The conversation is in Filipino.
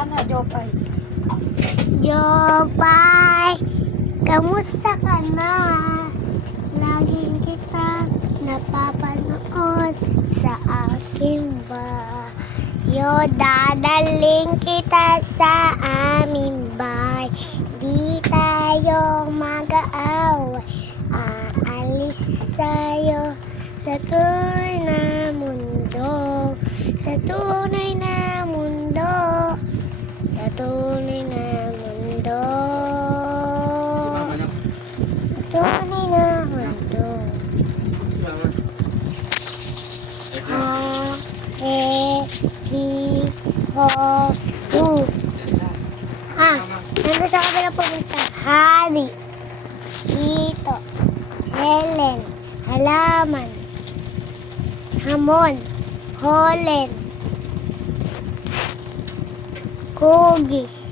ka na, Jopay. Jopay, kamusta ka na? Laging kita napapanood sa aking bayo. Dadaling kita sa aming bahay. Di tayo mag-aaway. Aalis tayo sa tunay na mundo. Sa tunay na mundo. Sa tunay na mundo. Sa tunay na mundo. Ha, e, i, ho, u. Ha, nandun sa kabila pumunta. Hari, Ito, Helen, halaman, hamon, holen, kugis,